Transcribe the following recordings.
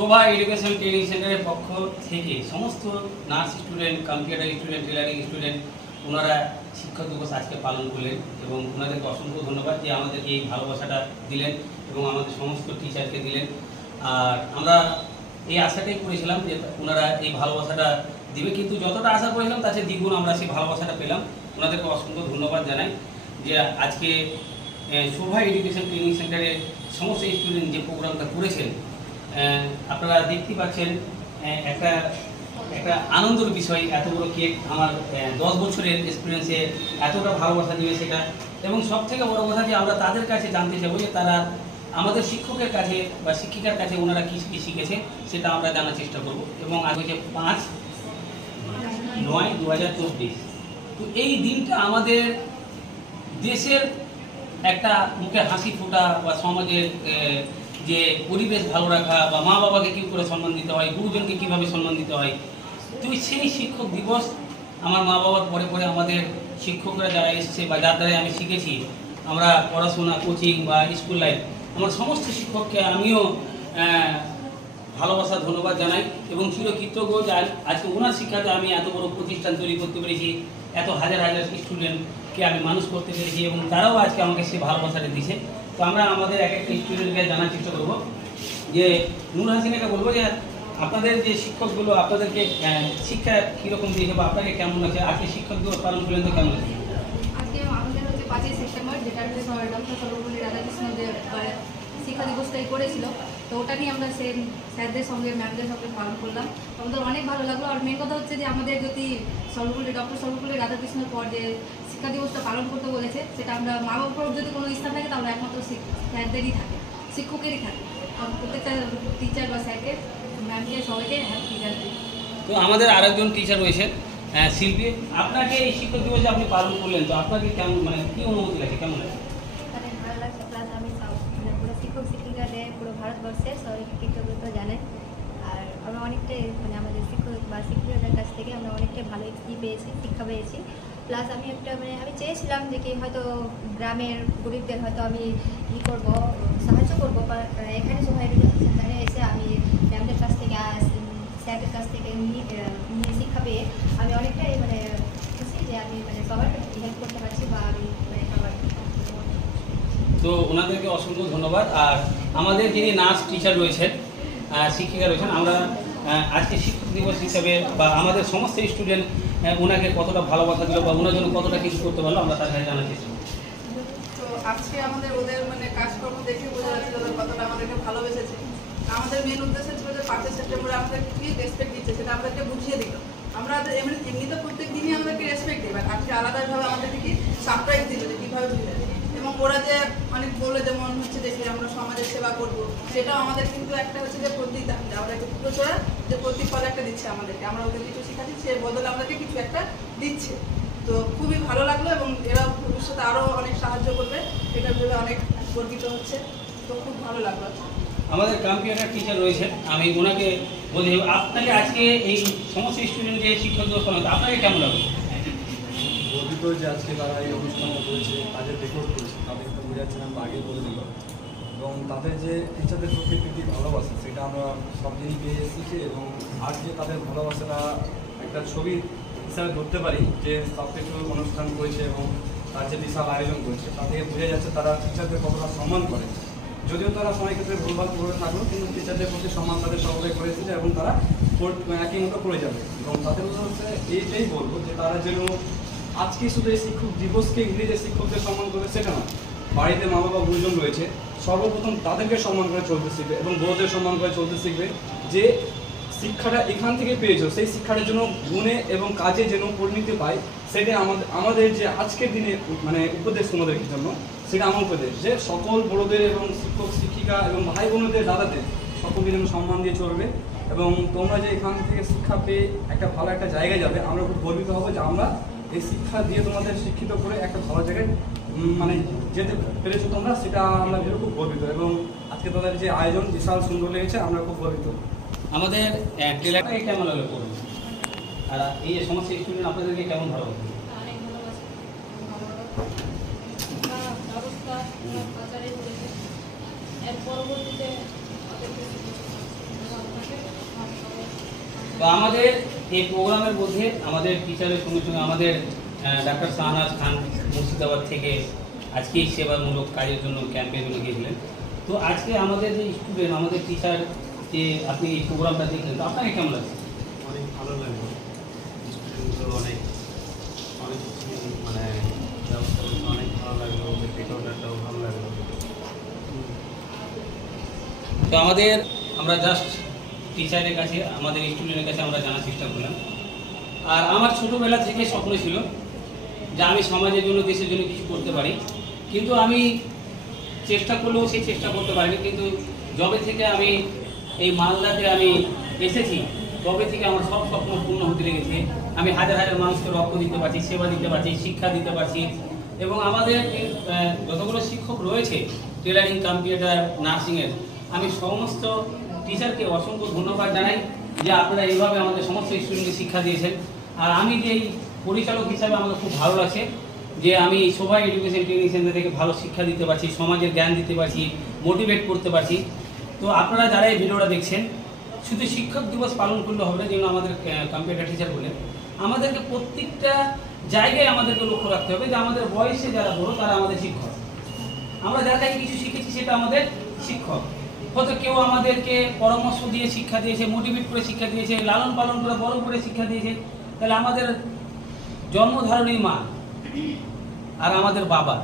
শোভা education training সেন্টারের পক্ষ থেকে সমস্ত nurse student, computer student, tailoring student ওনারা শিক্ষক দিবস আজকে পালন করলেন এবং ওনাদেরকে অসংখ্য ধন্যবাদ যে আমাদেরকে এই ভালোবাসাটা দিলেন এবং আমাদের সমস্ত টিচারকে দিলেন। আর আমরা এই আশাটাই করেছিলাম যে ওনারা এই ভালোবাসাটা দিবে, কিন্তু যতটা আশা করেছিলাম তার চেয়ে দ্বিগুণ আমরা সেই ভালোবাসাটা পেলাম। ওনাদেরকে অসংখ্য ধন্যবাদ জানাই যে আজকে শোভা এডুকেশন ট্রেনিং সেন্টারের সমস্ত স্টুডেন্ট যে প্রোগ্রামটা করেছেন, আপনারা দেখতে পাচ্ছেন একটা আনন্দের বিষয়। এত বড় কেক, আমার 10 বছরের এক্সপিরিয়েন্সে এতটা ভালোবাসা দিবে সেটা, এবং সব থেকে বড় কথা যে আমরা তাদের কাছে জানতে চাইবো যে তারা আমাদের শিক্ষকের কাছে বা শিক্ষিকার কাছে ওনারা কী কী শিখেছে সেটা আমরা জানার চেষ্টা করব। এবং আজ হচ্ছে 5/9/2024। তো এই দিনটা আমাদের দেশের একটা মুখে হাসি ফোটা বা সমাজের যে পরিবেশ ভালো রাখা বা মা বাবাকে কী করে সম্মান দিতে হয়, গুরুজনকে কীভাবে সম্মান দিতে হয়, তো সেই শিক্ষক দিবস আমার মা বাবার পরে পরে আমাদের শিক্ষকরা যারা এসছে বা যার দ্বারা আমি শিখেছি, আমরা পড়াশোনা, কোচিং বা স্কুল লাইফ, আমার সমস্ত শিক্ষককে আমিও ভালোবাসা ধন্যবাদ জানাই এবং চিরকৃতজ্ঞ যে আজকে ওনার শিক্ষাতে আমি এত বড় প্রতিষ্ঠান তৈরি করতে পেরেছি, এত হাজার হাজার স্টুডেন্টকে আমি মানুষ করতে পেরেছি এবং তারাও আজকে আমাকে সেই ভালোবাসাটা দিয়েছে। তো আমরা আমাদের এক একটা স্টুডেন্টকে জানার চেষ্টা করবো যে নূর হাসিনাকে বলবো যে আপনাদের যে শিক্ষকগুলো আপনাদেরকে শিক্ষা কীরকম দিয়েছে বা আপনাকে কেমন লাগছে, আজকে শিক্ষক দিবস পালন করলেন তো কেমন লাগছে? আজকে আমাদের হচ্ছে 5ই সেপ্টেম্বর, যেটা ডক্টর সর্বপল্লী রাধাকৃষ্ণ যে শিক্ষা দিবসটাই করেছিল, তো ওটা নিয়ে আমরা স্যারদের সঙ্গে, ম্যামদের সঙ্গে পালন করলাম। আমাদের অনেক ভালো লাগলো। আর মেন কথা হচ্ছে যে আমাদের যদি ডক্টর সর্বপল্লী রাধাকৃষ্ণের পর যে শিক্ষা দিবসটা পালন করতে বলেছে, সেটা আমরা মা বাবার যদি কোনো স্থান থাকে তাহলে একমাত্র স্যারদেরই থাকে, শিক্ষকেরই থাকে। প্রত্যেকটা টিচার বা স্যারকে, ম্যামকে, সবাইকে হ্যাপি জানাই। তো আমাদের আরেকজন টিচার রয়েছে শিল্পী, আপনাকে এই শিক্ষক দিবসে আপনি পালন করলেন, তো আপনাকে কেমন, মানে কী অনুভূতি লাগে, কেমন লাগে? অনেক ভালো লাগছে। প্লাস আমি পুরো শিক্ষক শিক্ষিকাদের পুরো ভারতবর্ষের সবাইকে কৃতজ্ঞতা জানাই। আর আমরা অনেকটাই আমাদের শিক্ষক বা শিক্ষিকাদের কাছ থেকে আমরা অনেকটাই ভালো শিক্ষা পেয়েছি। প্লাস আমি আমি চেয়েছিলাম যে কি হয়তো গ্রামের গরিবদের হয়তো আমি করবো, সাহায্য করবো, বা এখানে সবাই সেখানে এসে আমি ম্যামদের কাছ থেকে স্যারদের কাছ থেকে নিয়ে শিক্ষা পেয়ে আমি অনেকটাই খুশি যে আমি সবার হেল্প করতে পারছি বা আমি সবার। তো ওনাদেরকে অসংখ্য ধন্যবাদ। আর আমাদের যিনি নার্স টিচার রয়েছেন, শিক্ষিকা রয়েছেন, আমরা আজকে শিক্ষক দিবস হিসেবে বা আমাদের সমস্ত স্টুডেন্ট ওনাকে কতটা ভালোবাসা দিল বা ওনার জন্য কতটা কিছু করতে পারলো আমরা তার কাছে জানার চেষ্টা করি। তো আজকে আমাদের ওদের কাজকর্ম দেখে বোঝা যাচ্ছে ওদের কতটা আমাদেরকে ভালোবেসেছে। আমাদের মেন উদ্দেশ্য ছিল যে 5ই সেপ্টেম্বরে আমাদের কী রেসপেক্ট দিচ্ছে সেটা আমাদেরকে বুঝিয়ে দিল। আমরা এমনি তো প্রত্যেক দিনই আমাদেরকে রেসপেক্ট দিই, বাট আজকে আলাদাভাবে আমাদেরকে কি সারপ্রাইজ দিল যে কীভাবে দিলে। এবং ওরা যে অনেক বললো যেমন হচ্ছে দেখি আমরা সমাজের সেবা করবো, সেটাও আমাদের কিন্তু একটা হচ্ছে যে প্রতিদান, আমরা একটু পুরো চোরা যে প্রতিফল একটা দিচ্ছে আমাদেরকে, আমরা ওদের কিছু শেখাচ্ছি, সে বদলে আমাদেরকে কিছু একটা দিচ্ছে। তো খুবই ভালো লাগলো এবং এরা ভবিষ্যতে আরও অনেক সাহায্য করবে, এটা ভেবে অনেক গর্বিত হচ্ছে। তো খুব ভালো লাগলো। আমাদের কম্পিউটার টিচার রয়েছেন, আমি ওনাকে বলি আপনাকে আজকে এই সমস্ত স্টুডেন্ট যে শিক্ষক দিবস পালন আপনাকে কেমন লাগলো? গর্বিত যে আজকে তারা এই অনুষ্ঠানটা করেছে, কাজের রেকর্ড করেছে, তাদেরকে তো বোঝাচ্ছিলাম বা আগে বলে দিল, এবং তাদের যে টিচারদের প্রতি প্রীতি ভালোবাসা সেটা আমরা সব দিনই পেয়ে এসেছি। এবং আজকে তাদের ভালোবাসাটা একটা ছবি হিসাবে ধরতে পারি যে সব কিছু অনুষ্ঠান করেছে এবং তার যে বিশাল আয়োজন করেছে তা থেকে বোঝা যাচ্ছে তারা টিচারদের কতটা সম্মান করে। যদিও তারা সময় ক্ষেত্রে ভুলভাল করে থাকলো, কিন্তু টিচারদের প্রতি সম্মান তাদের সকলে করেছে এবং তারা একই মতো করে যাবে। এবং তাদের হচ্ছে এইটাই বলবো যে তারা যেন আজকে শুধু এই শিক্ষক দিবসকে ইংরেজি শিক্ষকদের সম্মান করে সেটা না, বাড়িতে মা বাবা গুরুজন রয়েছে, সর্বপ্রথম তাদেরকে সম্মান করে চলতে শিখবে এবং বড়দের সম্মান করে চলতে শিখবে। যে শিক্ষাটা এখান থেকে পেয়েছো সেই শিক্ষাটার জন্য গুণে এবং কাজে যেন পরিণতি পায়, সেটা আমাদের যে আজকের দিনে উপদেশ তোমাদের জন্য, সেটা আমার উপদেশ যে সকল বড়দের এবং শিক্ষক শিক্ষিকা এবং ভাই বোনদের দাদাদের সকলকে যেন সম্মান দিয়ে চলবে। এবং তোমরা যে এখান থেকে শিক্ষা পেয়ে একটা ভালো একটা জায়গায় যাবে, আমরা খুব গর্বিত হবো যে আমরা এই শিক্ষা দিয়ে তোমাদের শিক্ষিত করে একটা ভালো জায়গায় যেতে পেরেছো তোমরা, সেটা আমরা ভেবে খুব গর্বিত। এবং আজকে তাদের যে আয়োজন বিশাল সুন্দর লেগেছে, আমরা খুব গর্বিত। আমাদের ট্রেলারটাকে কেমন লাগলো করুন, আর এই যে সমস্ত স্টুডেন্ট আপনাদেরকে কেমন ভালো লাগলো? অনেক ভালোবাসি, ব্যবস্থা কালচারে করেছে। এর পরবর্তীতে তো আমাদের এই প্রোগ্রামের মধ্যে আমাদের টিচারের সঙ্গে সঙ্গে আমাদের ডাক্তার শাহনাজ খান মুর্শিদাবাদ থেকে আজকে এই সেবামূলক কাজের জন্য ক্যাম্পের জন্য গিয়েছিলেন। তো আজকে আমাদের যে স্টুডেন্ট, আমাদের টিচার, যে আপনি এই প্রোগ্রামটা দেখলেন, তো আপনাকে কেমন লাগছে? অনেক ভালো লাগলো। স্টুডেন্টগুলো অনেক অনেক মানে ব্যবস্থা করতে অনেক ভালো লাগলো, ওদের টেকআউটারটাও ভালো লাগলো। তো আমরা জাস্ট টিচারের কাছে, আমাদের স্টুডেন্টের কাছে আমরা জানার চেষ্টা করলাম। আর আমার ছোটোবেলা থেকে স্বপ্ন ছিল যে আমি সমাজের জন্য, দেশের জন্য কিছু করতে পারি, কিন্তু আমি চেষ্টা করলেও সেই চেষ্টা করতে পারিনি। কিন্তু যবে থেকে আমি এই মালদাতে আমি এসেছি, তবে থেকে আমার সব স্বপ্ন পূর্ণ হতে লেগেছে। আমি হাজার হাজার মানুষকে রক্ত দিতে পারছি, সেবা দিতে পারছি, শিক্ষা দিতে পারছি। এবং আমাদের যতগুলো শিক্ষক রয়েছে টেলারিং, কম্পিউটার, নার্সিংয়ের, আমি সমস্ত টিচারকে অসংখ্য ধন্যবাদ জানাই যে আপনারা এইভাবে আমাদের সমস্ত স্টুডেন্টকে শিক্ষা দিয়েছেন। আর আমি যে পরিচালক হিসাবে আমাকে খুব ভালো লাগছে যে আমি শোভা এডুকেশন ট্রেনিং সেন্টার থেকে ভালো শিক্ষা দিতে পারছি, সমাজের জ্ঞান দিতে পারছি, মোটিভেট করতে পারছি। তো আপনারা যারা এই ভিডিওটা দেখছেন, শুধু শিক্ষক দিবস পালন করলে হবে না, যেন আমাদের কম্পিউটার টিচার বলে আমাদেরকে প্রত্যেকটা জায়গায় আমাদেরকে লক্ষ্য রাখতে হবে যে আমাদের বয়সে যারা বড় তারা আমাদের শিক্ষক। আমরা যার কাছে কিছু শিখেছি সেটা আমাদের শিক্ষক। হয়তো কেউ আমাদেরকে পরামর্শ দিয়ে শিক্ষা দিয়েছে, মোটিভেট করে শিক্ষা দিয়েছে, লালন পালন করে বড় করে শিক্ষা দিয়েছে। তাহলে আমাদের জন্মধারণী মা আর আমাদের বাবা,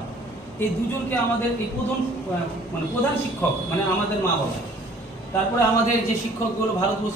এই দুজনকে আমাদের এই প্রধান শিক্ষক মানে আমাদের মা বাবা। তারপরে আমাদের যে শিক্ষকগুলো ভারতবর্ষে